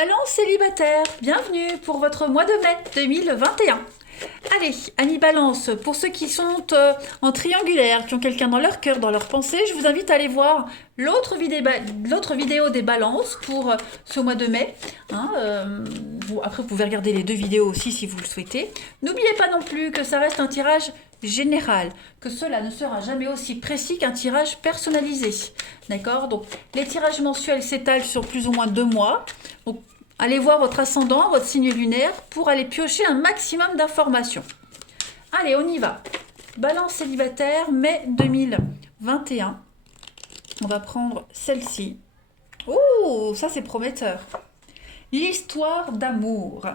Balance célibataire, bienvenue pour votre mois de mai 2021. Allez, amis Balance, pour ceux qui sont en triangulaire, qui ont quelqu'un dans leur cœur, dans leur pensée, je vous invite à aller voir l'autre vidéo des Balances pour ce mois de mai. Après, vous pouvez regarder les deux vidéos aussi si vous le souhaitez. N'oubliez pas non plus que ça reste un tirage général, que cela ne sera jamais aussi précis qu'un tirage personnalisé. D'accord? Donc, les tirages mensuels s'étalent sur plus ou moins 2 mois. Donc, allez voir votre ascendant, votre signe lunaire, pour aller piocher un maximum d'informations. Allez, on y va. Balance célibataire, mai 2021. On va prendre celle-ci. Oh, ça c'est prometteur. L'histoire d'amour.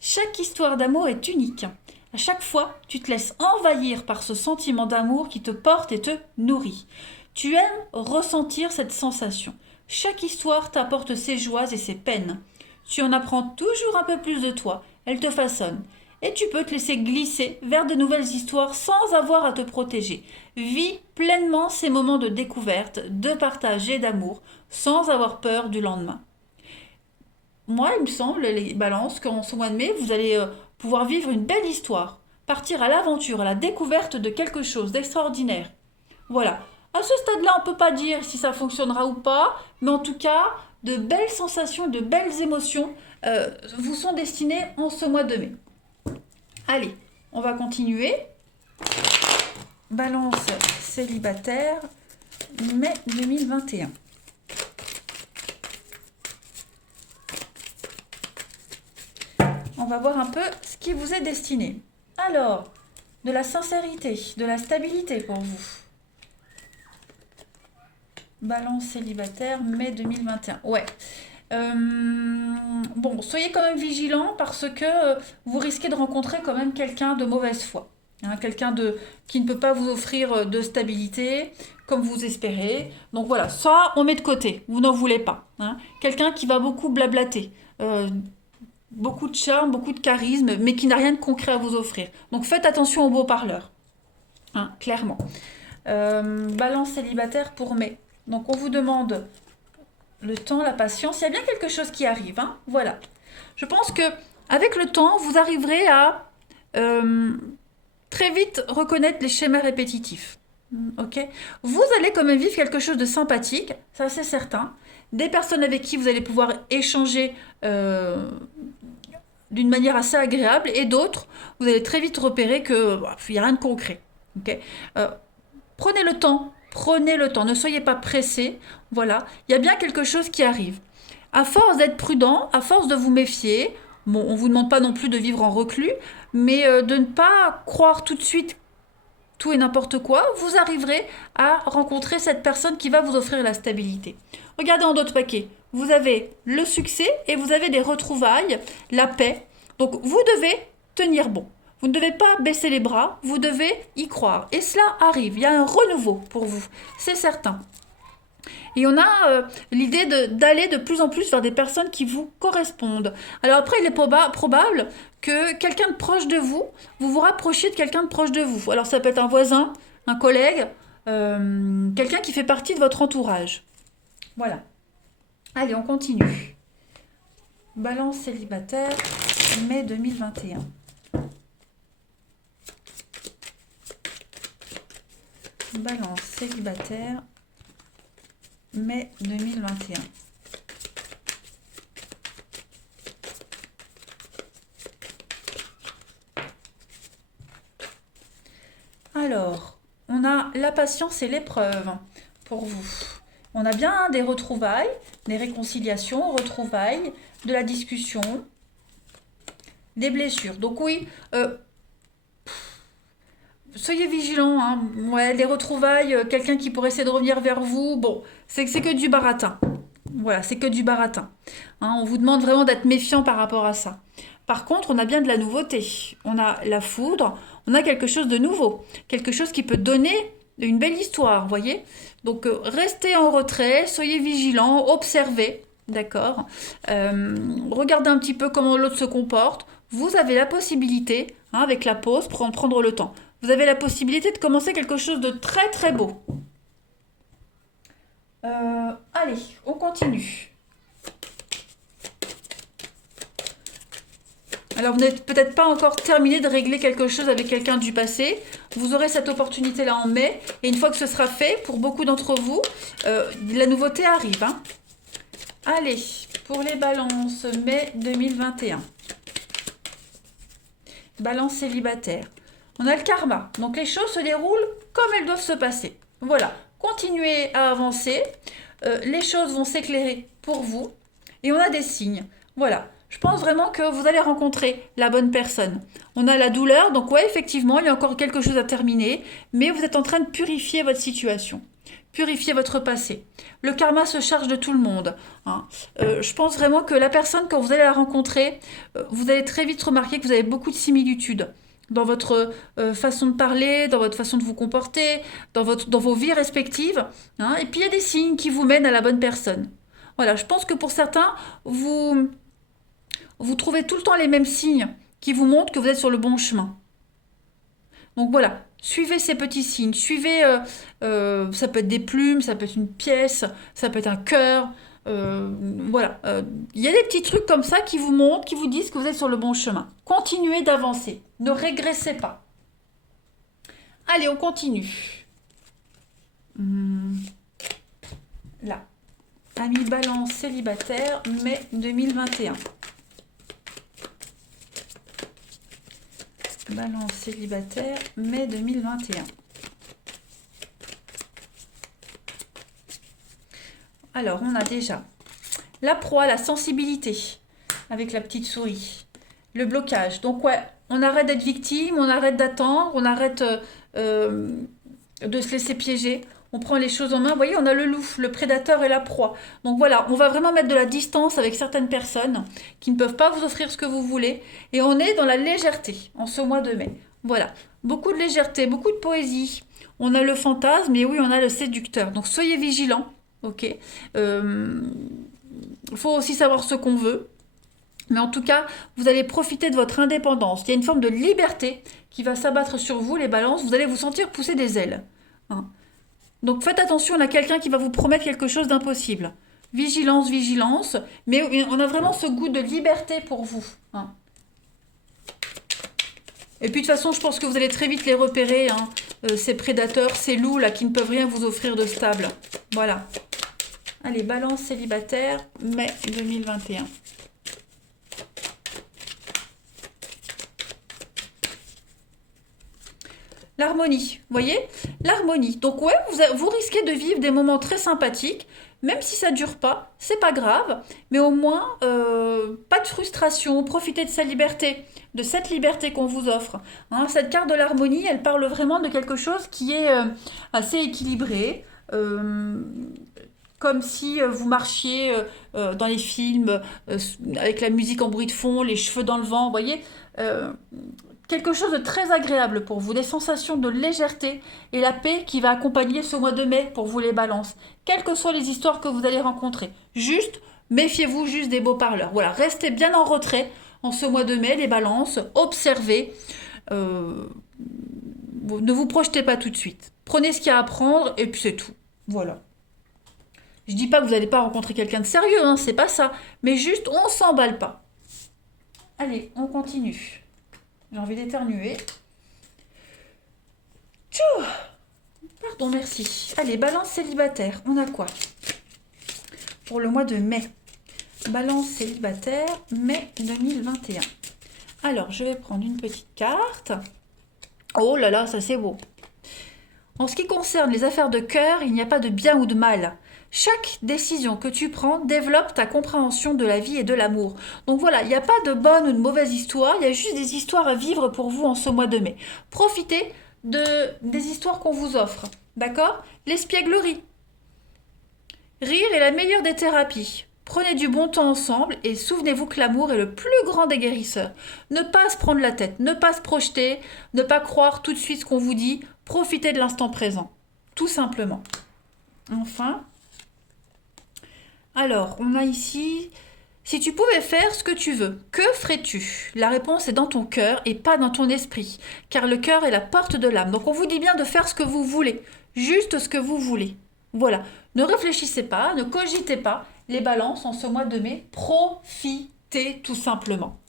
Chaque histoire d'amour est unique. À chaque fois, tu te laisses envahir par ce sentiment d'amour qui te porte et te nourrit. Tu aimes ressentir cette sensation. Chaque histoire t'apporte ses joies et ses peines. Tu en apprends toujours un peu plus de toi. Elle te façonne. Et tu peux te laisser glisser vers de nouvelles histoires sans avoir à te protéger. Vis pleinement ces moments de découverte, de partage et d'amour, sans avoir peur du lendemain. Moi, il me semble, les balances, qu'en ce mois de mai, vous allez pouvoir vivre une belle histoire. Partir à l'aventure, à la découverte de quelque chose d'extraordinaire. Voilà. À ce stade-là, on ne peut pas dire si ça fonctionnera ou pas, mais en tout cas, de belles sensations, de belles émotions vous sont destinées en ce mois de mai. Allez, on va continuer. Balance célibataire, mai 2021. On va voir un peu ce qui vous est destiné. Alors, de la sincérité, de la stabilité pour vous. Balance célibataire, mai 2021. Ouais. Bon, soyez quand même vigilants parce que vous risquez de rencontrer quand même quelqu'un de mauvaise foi. Quelqu'un qui ne peut pas vous offrir de stabilité comme vous espérez. Donc voilà, ça, on met de côté. Vous n'en voulez pas. Quelqu'un qui va beaucoup blablater. Beaucoup de charme, beaucoup de charisme, mais qui n'a rien de concret à vous offrir. Donc faites attention aux beaux parleurs. Clairement. Balance célibataire pour mai. Donc on vous demande le temps, la patience. Il y a bien quelque chose qui arrive. Voilà. Je pense que avec le temps, vous arriverez à très vite reconnaître les schémas répétitifs. Ok. Vous allez quand même vivre quelque chose de sympathique, ça c'est certain. Des personnes avec qui vous allez pouvoir échanger d'une manière assez agréable, et d'autres, vous allez très vite repérer qu'il n'y a rien de concret. Okay. Prenez le temps, ne soyez pas pressés. Voilà, il y a bien quelque chose qui arrive. À force d'être prudent, à force de vous méfier, bon, on ne vous demande pas non plus de vivre en reclus, mais de ne pas croire tout de suite tout et n'importe quoi, vous arriverez à rencontrer cette personne qui va vous offrir la stabilité. Regardez en d'autres paquets. Vous avez le succès et vous avez des retrouvailles, la paix. Donc vous devez tenir bon. Vous ne devez pas baisser les bras, vous devez y croire. Et cela arrive, il y a un renouveau pour vous, c'est certain. Et on a l'idée d'aller de plus en plus vers des personnes qui vous correspondent. Alors après, il est probable que quelqu'un de proche de vous, vous vous rapprochiez de quelqu'un de proche de vous. Alors ça peut être un voisin, un collègue, quelqu'un qui fait partie de votre entourage. Voilà. Allez, on continue. Balance célibataire, mai 2021. Balance célibataire, mai 2021. Alors, on a la patience et l'épreuve pour vous. On a bien des retrouvailles, des réconciliations, retrouvailles, de la discussion, des blessures. Donc oui, soyez vigilants. Ouais, les retrouvailles, quelqu'un qui pourrait essayer de revenir vers vous, bon, c'est que du baratin. Voilà, c'est que du baratin. On vous demande vraiment d'être méfiant par rapport à ça. Par contre, on a bien de la nouveauté. On a la foudre, on a quelque chose de nouveau. Quelque chose qui peut donner une belle histoire, vous voyez. Donc, restez en retrait, soyez vigilants, observez, d'accord. Regardez un petit peu comment l'autre se comporte. Vous avez la possibilité, avec la pause, prendre le temps. Vous avez la possibilité de commencer quelque chose de très très beau. Allez, on continue. Alors, vous n'avez peut-être pas encore terminé de régler quelque chose avec quelqu'un du passé. Vous aurez cette opportunité-là en mai. Et une fois que ce sera fait, pour beaucoup d'entre vous, la nouveauté arrive. Hein. Allez, pour les balances, mai 2021. Balance célibataire. On a le karma. Donc, les choses se déroulent comme elles doivent se passer. Voilà. Continuez à avancer. Les choses vont s'éclairer pour vous. Et on a des signes. Voilà. Je pense vraiment que vous allez rencontrer la bonne personne. On a la douleur, donc ouais, effectivement, il y a encore quelque chose à terminer, mais vous êtes en train de purifier votre situation, purifier votre passé. Le karma se charge de tout le monde. Hein. Je pense vraiment que la personne, quand vous allez la rencontrer, vous allez très vite remarquer que vous avez beaucoup de similitudes dans votre façon de parler, dans votre façon de vous comporter, dans vos vies respectives. Hein. Et puis il y a des signes qui vous mènent à la bonne personne. Voilà, je pense que pour certains, vous trouvez tout le temps les mêmes signes qui vous montrent que vous êtes sur le bon chemin. Donc voilà, suivez ces petits signes. Suivez, ça peut être des plumes, ça peut être une pièce, ça peut être un cœur. Voilà, il y a des petits trucs comme ça qui vous montrent, qui vous disent que vous êtes sur le bon chemin. Continuez d'avancer, ne régressez pas. Allez, on continue. Là, Ami Balance célibataire, mai 2021. Balance célibataire, mai 2021. Alors, on a déjà la proie, la sensibilité, avec la petite souris. Le blocage. Donc, ouais, on arrête d'être victime, on arrête d'attendre, on arrête de se laisser piéger. On prend les choses en main. Vous voyez, on a le loup, le prédateur et la proie. Donc voilà, on va vraiment mettre de la distance avec certaines personnes qui ne peuvent pas vous offrir ce que vous voulez. Et on est dans la légèreté en ce mois de mai. Voilà, beaucoup de légèreté, beaucoup de poésie. On a le fantasme et oui, on a le séducteur. Donc soyez vigilants, ok. Faut aussi savoir ce qu'on veut. Mais en tout cas, vous allez profiter de votre indépendance. Il y a une forme de liberté qui va s'abattre sur vous, les balances. Vous allez vous sentir pousser des ailes. Hein. Donc faites attention, on a quelqu'un qui va vous promettre quelque chose d'impossible. Vigilance, vigilance, mais on a vraiment ce goût de liberté pour vous. Hein. Et puis de toute façon, je pense que vous allez très vite les repérer, hein, ces prédateurs, ces loups là qui ne peuvent rien vous offrir de stable. Voilà. Allez, balance célibataire, mai 2021. L'harmonie, vous voyez? L'harmonie. Donc ouais, vous risquez de vivre des moments très sympathiques, même si ça ne dure pas, c'est pas grave, mais au moins, pas de frustration, profitez de sa liberté, de cette liberté qu'on vous offre. Hein, cette carte de l'harmonie, elle parle vraiment de quelque chose qui est assez équilibré, comme si vous marchiez dans les films, avec la musique en bruit de fond, les cheveux dans le vent, vous voyez? Quelque chose de très agréable pour vous, des sensations de légèreté et la paix qui va accompagner ce mois de mai pour vous les balances, quelles que soient les histoires que vous allez rencontrer. Juste, méfiez-vous juste des beaux parleurs. Voilà, restez bien en retrait en ce mois de mai, les balances, observez, ne vous projetez pas tout de suite. Prenez ce qu'il y a à prendre et puis c'est tout. Voilà. Je dis pas que vous n'allez pas rencontrer quelqu'un de sérieux, hein, c'est pas ça, mais juste on s'emballe pas. Allez, on continue. J'ai envie d'éternuer. Tchou! Pardon, merci. Allez, balance célibataire. On a quoi pour le mois de mai? Balance célibataire, mai 2021. Alors, je vais prendre une petite carte. Oh là là, ça c'est beau. En ce qui concerne les affaires de cœur, il n'y a pas de bien ou de mal. Chaque décision que tu prends développe ta compréhension de la vie et de l'amour. Donc voilà, il n'y a pas de bonne ou de mauvaise histoire, il y a juste des histoires à vivre pour vous en ce mois de mai. Profitez des histoires qu'on vous offre, d'accord? L'espièglerie. Rire est la meilleure des thérapies. Prenez du bon temps ensemble et souvenez-vous que l'amour est le plus grand des guérisseurs. Ne pas se prendre la tête, ne pas se projeter, ne pas croire tout de suite ce qu'on vous dit. Profitez de l'instant présent, tout simplement. Enfin... Alors, on a ici, si tu pouvais faire ce que tu veux, que ferais-tu? La réponse est dans ton cœur et pas dans ton esprit, car le cœur est la porte de l'âme. Donc on vous dit bien de faire ce que vous voulez, juste ce que vous voulez. Voilà, ne réfléchissez pas, ne cogitez pas. Les balances en ce mois de mai, profitez tout simplement.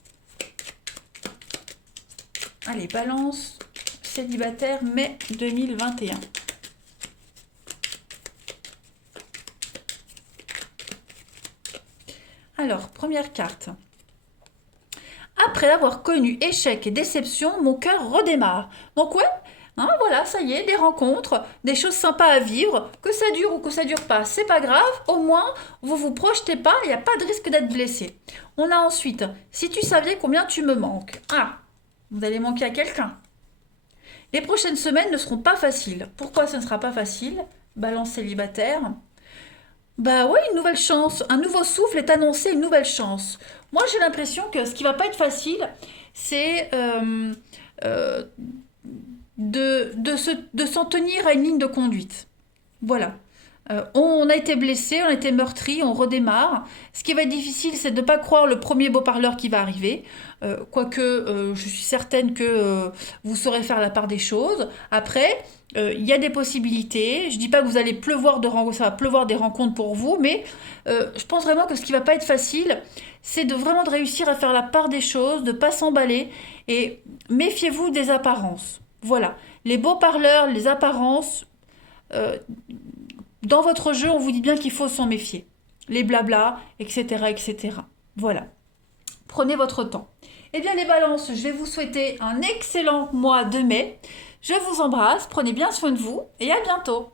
Allez, balance, célibataire, mai 2021. Alors, première carte. Après avoir connu échec et déception, mon cœur redémarre. Donc ouais, hein, voilà, ça y est, des rencontres, des choses sympas à vivre, que ça dure ou que ça dure pas, c'est pas grave, au moins vous vous projetez pas, il n'y a pas de risque d'être blessé. On a ensuite, si tu savais combien tu me manques. Ah, vous allez manquer à quelqu'un. Les prochaines semaines ne seront pas faciles. Pourquoi ce ne sera pas facile? Balance célibataire. Bah ouais, une nouvelle chance, un nouveau souffle est annoncé, une nouvelle chance. Moi j'ai l'impression que ce qui va pas être facile, c'est euh, de s'en tenir à une ligne de conduite. Voilà. On a été blessé, on a été meurtri, on redémarre. Ce qui va être difficile, c'est de ne pas croire le premier beau parleur qui va arriver. Quoique, je suis certaine que vous saurez faire la part des choses. Après, il y a des possibilités. Je ne dis pas que vous allez ça va pleuvoir des rencontres pour vous, mais je pense vraiment que ce qui va pas être facile, c'est vraiment de réussir à faire la part des choses, de ne pas s'emballer. Et méfiez-vous des apparences. Voilà. Les beaux parleurs, les apparences. euh, Dans votre jeu, on vous dit bien qu'il faut s'en méfier. Les blablas, etc., etc. Voilà. Prenez votre temps. Eh bien, les balances, je vais vous souhaiter un excellent mois de mai. Je vous embrasse, prenez bien soin de vous et à bientôt.